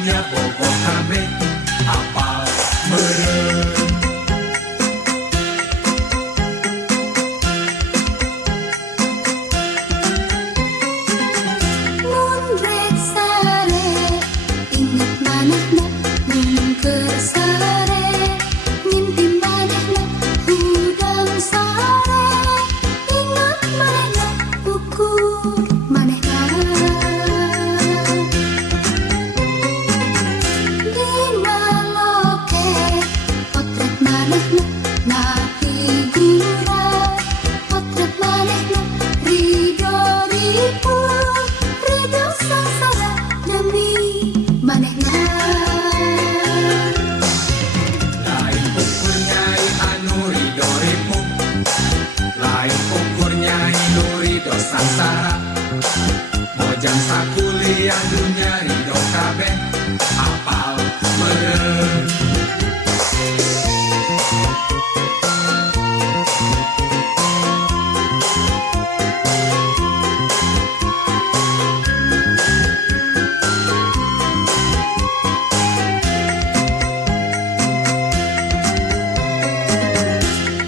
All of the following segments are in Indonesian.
dunya bogoh kabeh apal meureun. Mun rek sare inget manehna mun keur sare ngimpi manehna hudang sare inget manehna ukur manehna dina loke potret manehna na figura potret manehna ridho ribu ridho sangsara demi manehna. Lain ukur nyai anu ridho ribu, lain ukur nyai nu ridho sangsara. Mojang sakuliah dunya ridho kabeh apal meureun.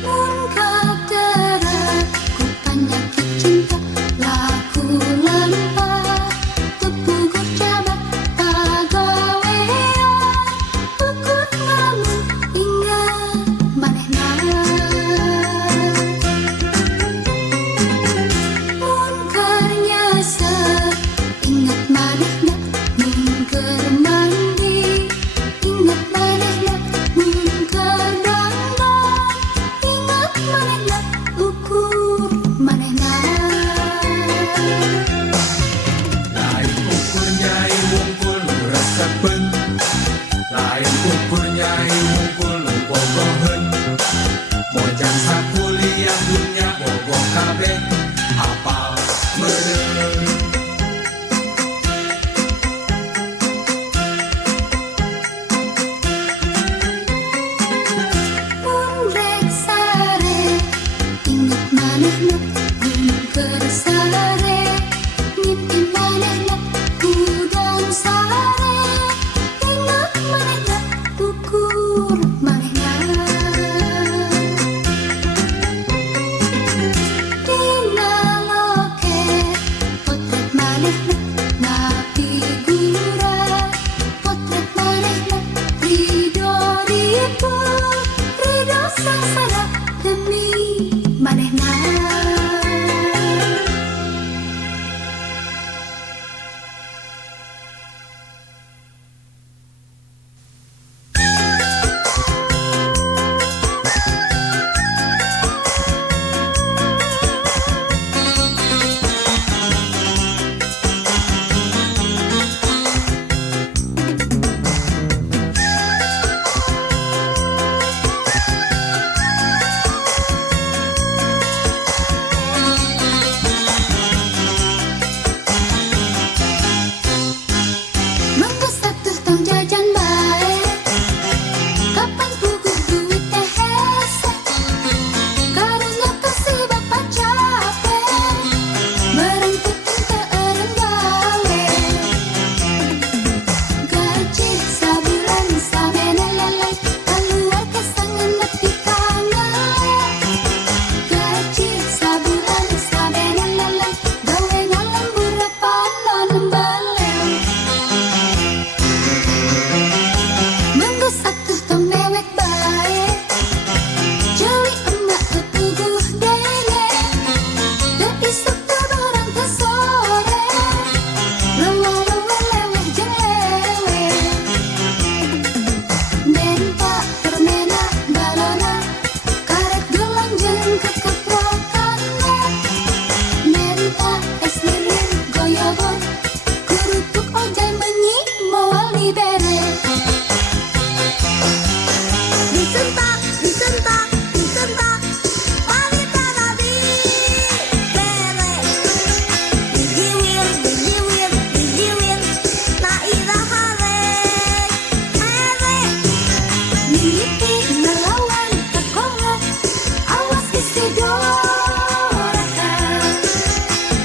Mun kadera ku penyakit cinta laku lampah tepugur cabak pagawean ukur ngamun ingat manehna. Mun keur nyasar ingat manehna mun keur mandi ingat manehna mun keur dandan ingat manehna ukur manehna. Lain ukur nyai wungkul nu resepeun, lain ukur nyai wungkul nu bogoheun. Mojang sakuliah dunya bogoh kabeh apal meureun. Mun rek sare inget manehna mun keur sare ngimpi manehna hudang sare inget manehna ukur manehna. Dina loke potret manehna na figura potret manehna ridho ribu ridho sangsara demi manehna. Mangga satuh tong jajan bae kapan puguh duit teh hese karunya kasih bapa capek bareng tutun teu eureun gawe gaji sabulan sabene lele kaluar kesangan nepi kangen gaji sabulan sabene lele gawe ngalembur panon belel. Mangga satuh tong mewek bae Jawi emak teu puguh denge teu isuk teu barang teu sore lewa-lewa leweh jeung lewe menta permena balona karet gelang jeung kekeprokanna menta es lilin goyobot kurupuk ojay menyi moal dibere. Disentak, disentak, disentak, wanita nabi bere. Digiwir, digiwir, digiwir, na iraha rek mere. Mimiti melawan kekongok, awas isi doraka.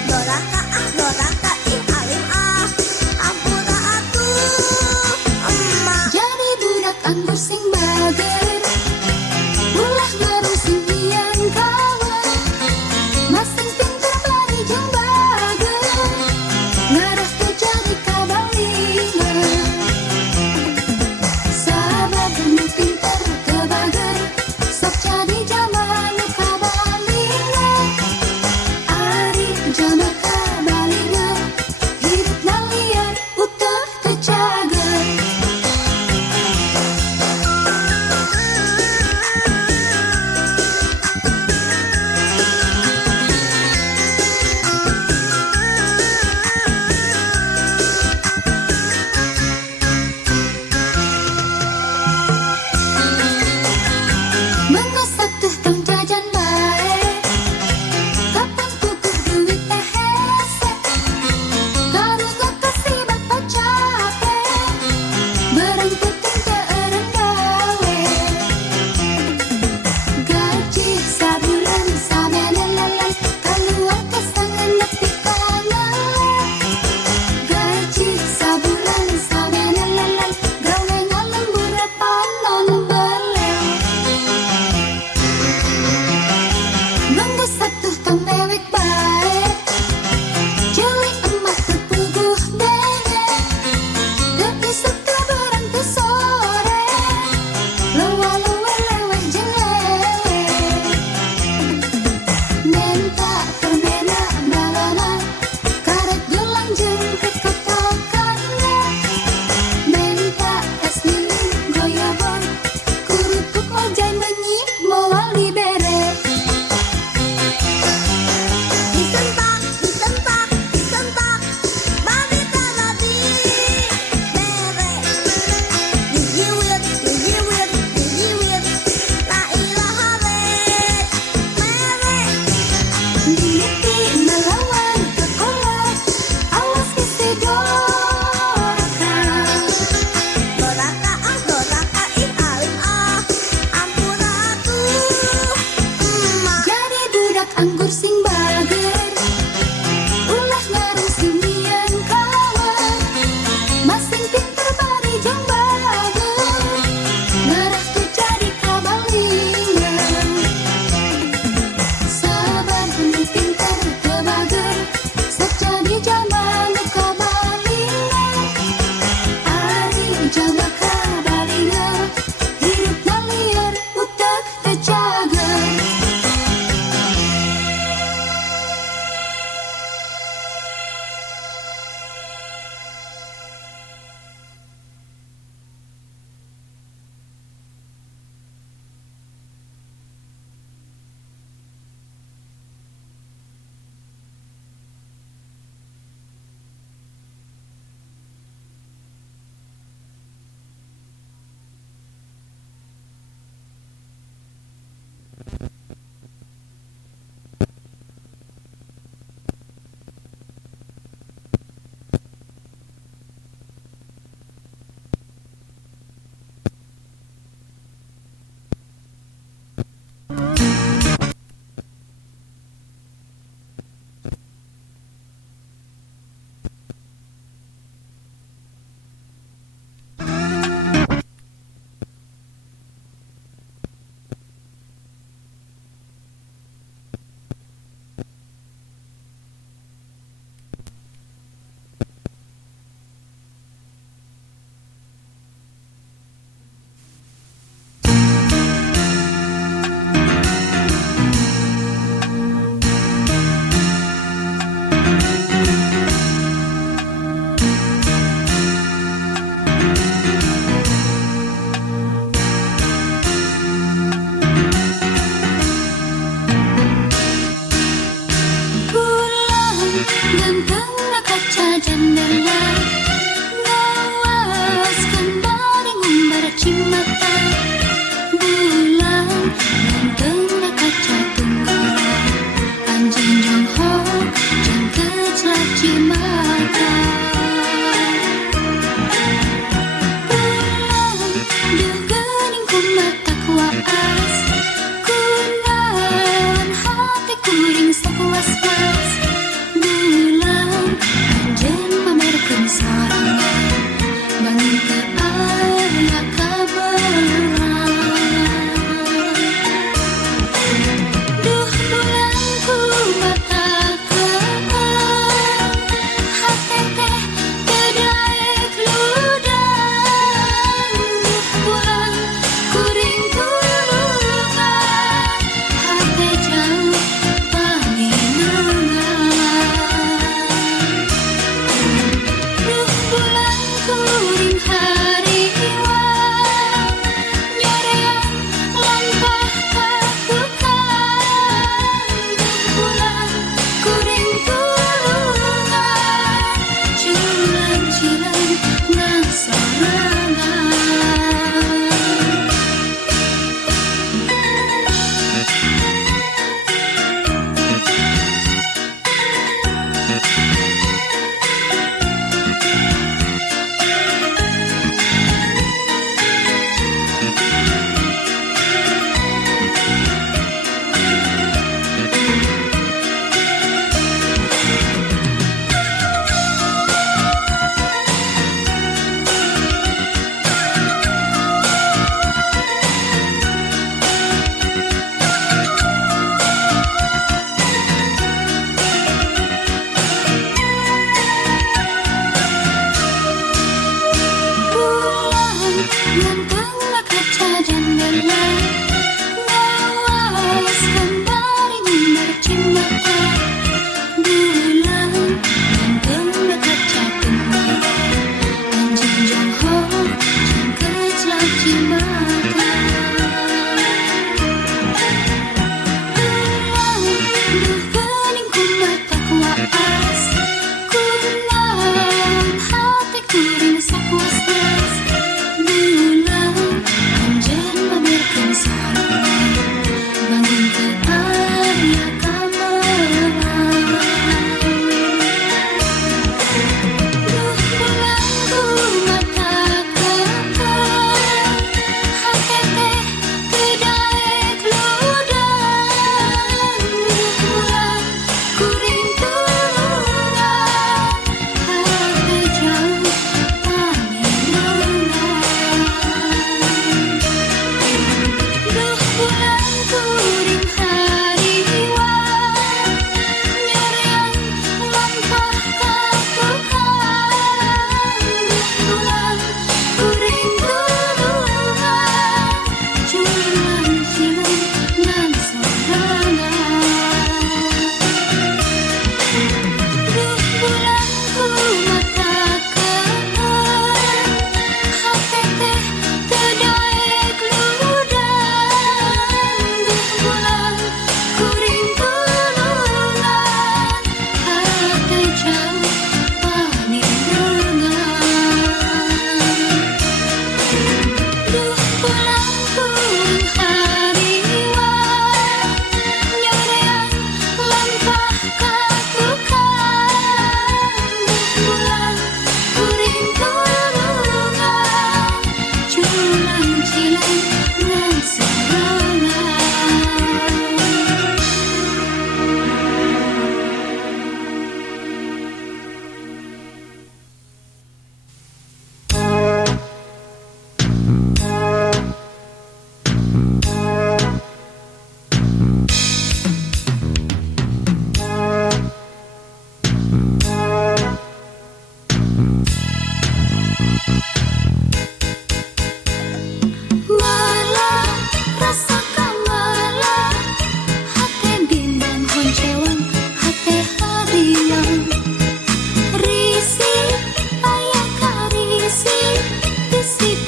Doraka ah doraka ih alim ah, ampura atuh. anggur sing bager, ulah ngarung sing pian kawan, mas sing pinter bari jeung bager, ngarah teu jadi kabalingan. Sabab nu pinter teu bager, sok jadi jama nu kabalingan. Ari jama kabalingan, hidupna liar utuh teu cager. Mengosak teh tong jajan bae, kapan kukuh duit teh hese, karungga kasih bapa capek,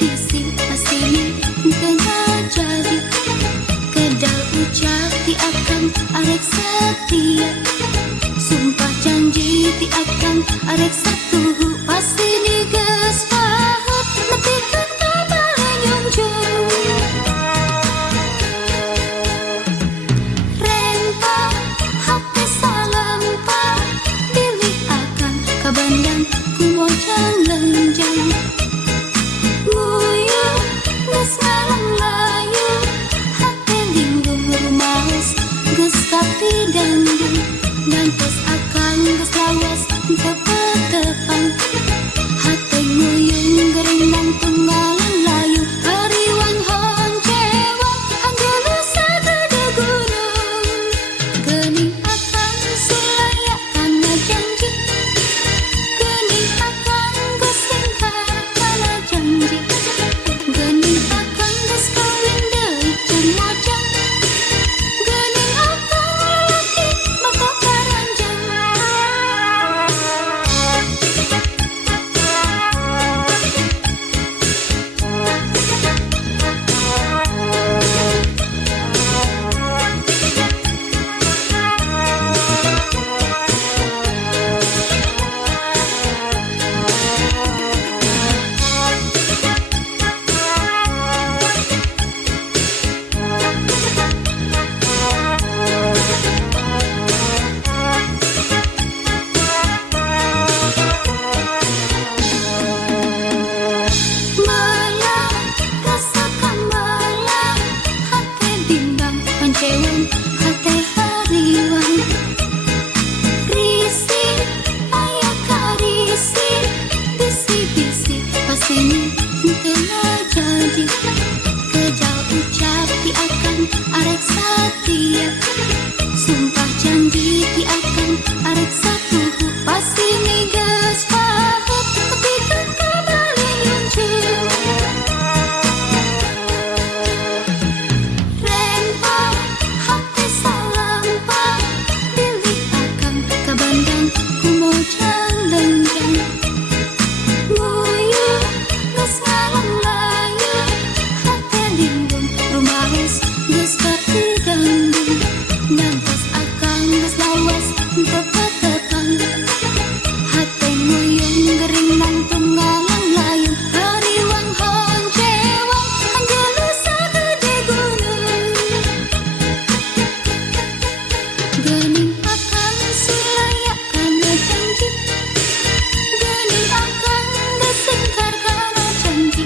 bisi-bisi pasini tengah jadi. Kedal ucap ti akan arek setia, sumpah janji ti akan arek satuhu pasti diges pahut nepikan kabale nyunjung. Rempa hati salempa pilih akan kabandang kumojang lenjang. Nguyu geus ngalang layu hati linggung rumaos geus tapi dandung. Ngantos akan geus lawas tepang-tepang hati nguyung gerindang tunggalan layu hariwang honcewa anggelu sagede gunung. Geuning akan sulaya kana janji, geuning akan geus singkat kana janji, geuning akan geus kawin deui jeung mojang, geuning akan lalaki bakal karanjang. Malah rasakan malah hati bimbang pancewan hati hariwan. Risi aya karisi bisi-bisi pasini tengah jadi. Kejal ucap ti akan arek setia, sumpah janji ti akan arek satuhu pasti nigas pahut nepikan kabale nyunjung. Rempa hati salempa pilih akan kabandang kumojang lenjang. Nguyu geus ngalang layu hati lindung rumaos geus tapi dandung. Ngantos akan geus lawas tepang-tepang hati nguyung gerindang tunggalan layu hariwang honcewa anggelu sagede gunung. Geuning akan sulaya kana janji, geuning akan geus singkar kana janji,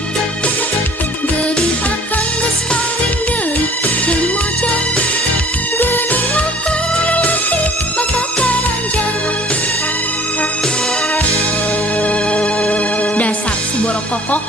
geuning akan geus kawin deui jeung mojang, geuning akan lalaki bakal karanjang. Dasar si borok kokok.